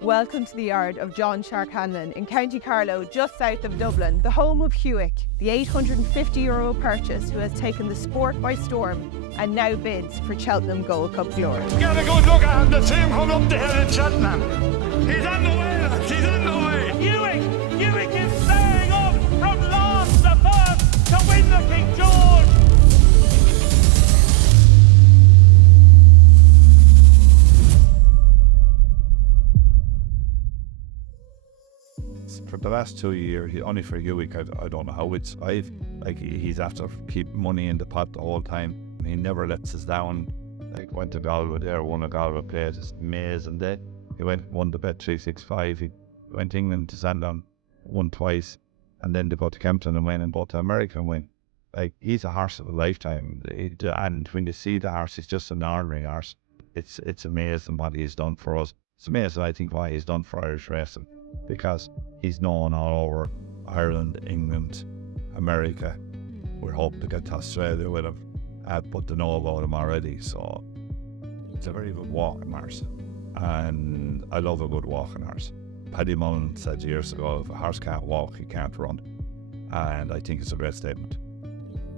Welcome to the yard of John Shark Hanlon in County Carlow, just south of Dublin, the home of Hewick, the €850 purchase who has taken the sport by storm and now bids for Cheltenham Gold Cup glory. Get a good look at him, the team coming up the hill in Cheltenham. He's on the way, lads, he's on the way. Hewick is staying up from last to first to win the King George. For the last 2 years, only for Hewick, I don't know how it's. He's after keep money in the pot the whole time. He never lets us down. Like went to Galway there, won a Galway plate, it's amazing day. He won the bet 365. He went to England to Sandown, won twice, and then to go to Kempton and win, and go to America and win. Like he's a horse of a lifetime. And when you see the horse, he's just an ordinary horse. It's amazing what he's done for us. It's amazing, I think, what he's done for Irish racing, because he's known all over Ireland, England, America. We're hoping to get to Australia with him, but they know about him already. So it's a very good walking horse, and I love a good walking horse. Paddy Mullen said years ago, if a horse can't walk, he can't run, and I think it's a great statement.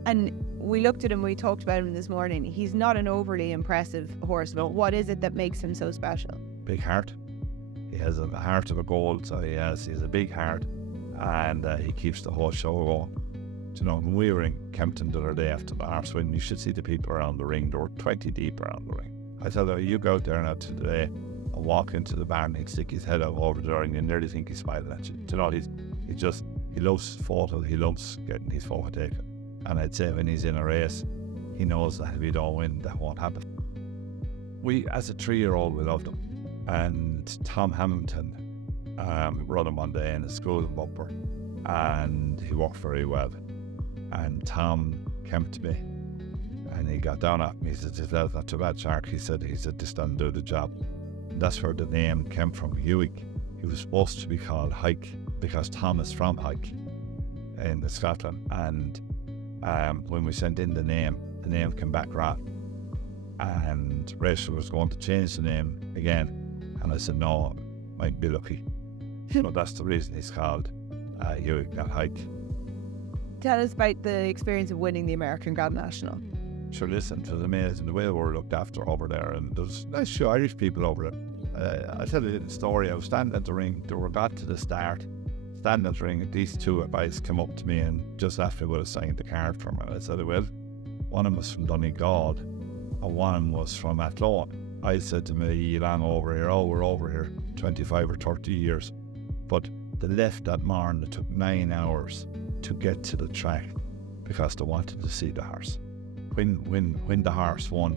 And we looked at him, we talked about him this morning. He's not an overly impressive horse, but what is it that makes him so special? Big heart. He has a heart of a gold, so he has a big heart, and he keeps the whole show going. You know, when we were in Kempton the other day after the horse win, you should see the people around the ring. There were 20 deep around the ring. I tell you, you go out there now today and walk into the barn, he'd stick his head out over there and you nearly think he's smiling at you. You know, he loves photos, he loves getting his photo taken. And I'd say when he's in a race, he knows that if he don't win, that won't happen. We, as a 3-year-old, we loved him. And Tom Hamilton run him one day in a school in Bumper, and he worked very well. And Tom came to me and he got down at me. He said, "That's not too bad, Shark." He said, "This doesn't do the job." And that's where the name came from, Hewick. He was supposed to be called Hike because Tom is from Hike in Scotland. And when we sent in the name came back wrong. And Rachel was going to change the name again. And I said, "No, might be lucky." So that's the reason he's called Hewick, not Hike. Tell us about the experience of winning the American Grand National. Sure, listen, it was amazing the way we were looked after over there, and there's nice few Irish people over there. I'll tell you the story. I was standing at the ring, they were got to the start, standing at the ring, and these two guys came up to me and just asked me would I sign the card for me. I said I will. One of them was from Donegal, and one of them was from Athlone. I said to me, "Long over here, we're over here 25 or 30 years. But they left that morning, it took 9 hours to get to the track because they wanted to see the horse. When the horse won,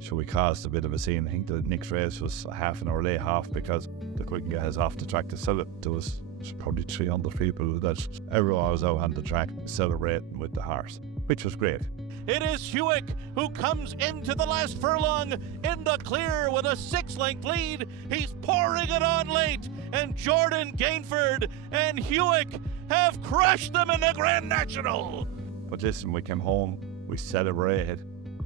so we caused a bit of a scene. I think the next race was a half an hour late half because they couldn't get us off the track to sell it. There was probably 300 people that everyone was out on the track celebrating with the horse, which was great. It is Hewick who comes into the last furlong in the clear with a 6-length lead. He's pouring it on late, and Jordan Gainford and Hewick have crushed them in the Grand National. But listen, we came home, we celebrated,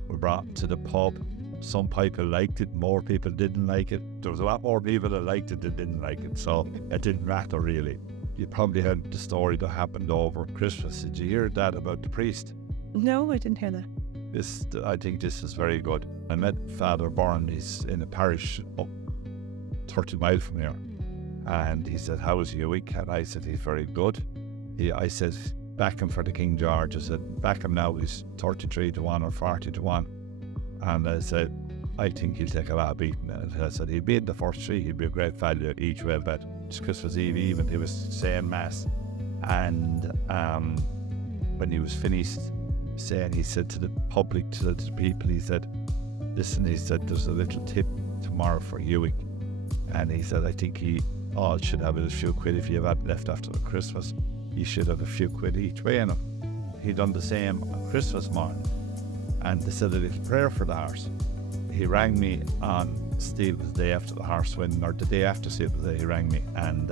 we brought it to the pub. Some people liked it, more people didn't like it. There was a lot more people that liked it than didn't like it, so it didn't matter really. You probably heard the story that happened over Christmas. Did you hear that about the priest? No, I didn't hear that. I think this is very good. I met Father Byrne, he's in a parish up 30 miles from here. And he said, "How is Hewick?" And I said, "He's very good." I said, "Back him for the King George." I said, "Back him now, he's 33 to 1 or 40 to 1. And I said, "I think he'll take a lot of beating." And I said, "He'll be in the first 3, he'll be a great value each way bet." It's Christmas Eve even, he was saying Mass. And when he was finished saying, he said to the public, to the people, he said, "Listen," he said, "there's a little tip tomorrow for Hewick." And he said, "I think he all should have a few quid if you have left after the Christmas. You should have a few quid each way in him." He done the same on Christmas morning, and they said a little prayer for the horse. He rang me on Stephen's Day after the horse win, or the day after Stephen's Day. He rang me, and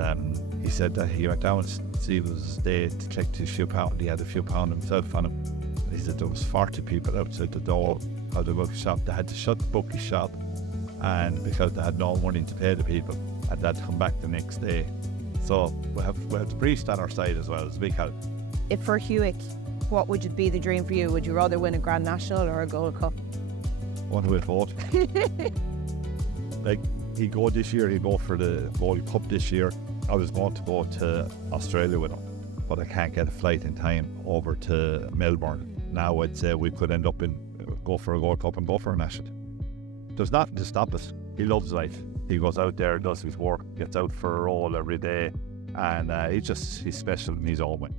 he said that he went down Stephen's Day to collect his few pound. He had a few pound himself on him. He said there was 40 people outside the door of the bookie shop. They had to shut the bookie shop and because they had no money to pay the people, and they'd come back the next day. So we have the priest on our side as well. It's a big help. If for Hewick, what would be the dream for you? Would you rather win a Grand National or a Gold Cup? One who would vote. Like, he'd go this year, he'd go for the Gold Cup this year. I was going to go to Australia with him, but I can't get a flight in time over to Melbourne. Now I'd say we could end up go for a Gold Cup and go for a national. There's nothing to stop us. He loves life. He goes out there, does his work, gets out for a roll every day, and he's special in his own way.